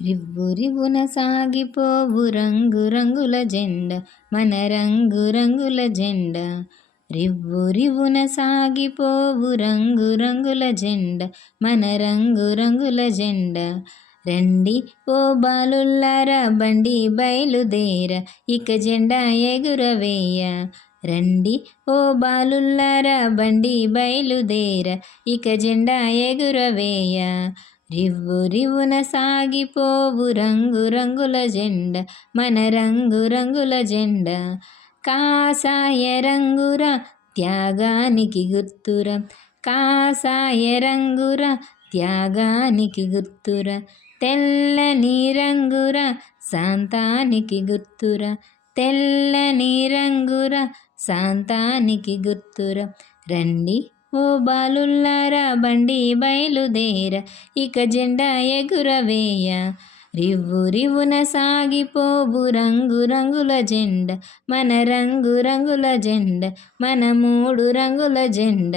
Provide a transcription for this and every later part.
రివ్వు రివ్వున సాగిపోవు రంగు రంగుల జెండ మన రంగు రంగుల జెండ. రివ్వు రివ్వున సాగిపోవు రంగు రంగుల జెండ మన రంగు రంగుల జెండ. రండి ఓ బాలుల్లారా బండి బయలుదేర ఇక జెండా ఎగురవేయ. రండి ఓ బాలుల్లారా బండి బయలుదేర ఇక జెండా ఎగురవేయ. రివ్వు రివ్వున సాగిపోవు రంగు రంగుల జెండ మన రంగు రంగుల జెండ. కాషాయ రంగుర త్యాగానికి గుర్తుర, కాషాయ రంగుర త్యాగానికి గుర్తుర, తెల్లని రంగుర శాంతానికి గుర్తుర, తెల్లని రంగుర శాంతానికి గుర్తుర. రండి ఓ బాలుల్లారా బండి బయలుదేర ఇక జెండా ఎగురవేయ. రివ్వు రివ్వున సాగిపోవు రంగు రంగుల జెండ మన రంగు రంగుల జెండ మన మూడు రంగుల జెండ.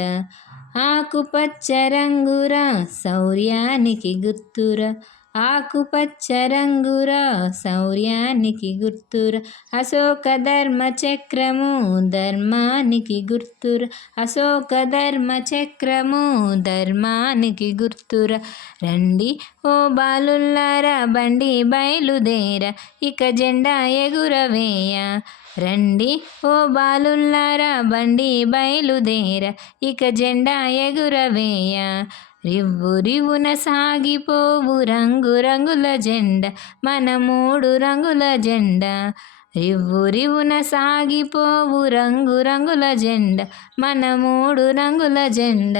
ఆకుపచ్చ రంగుర శౌర్యానికి గుర్తుర, ఆకుపచ్చ రంగుర శౌర్యానికి గుర్తుర, అశోక ధర్మ చక్రము ధర్మానికి గుర్తుర, అశోక ధర్మ చక్రము ధర్మానికి గుర్తుర. రండి ఓ బాలుల్లారా బండి బయలుదేర ఇక జెండా ఎగురవేయ. రండి ఓ బాలుల్లారా బండి బయలుదేర ఇక జెండా ఎగురవేయ. రివ్వు రివ్వున సాగిపోవు రంగు రంగుల జెండ మన మూడు రంగుల జెండ. రివ్వు రివ్వున సాగిపోవు రంగు రంగుల జెండ మన మూడు రంగుల జెండ.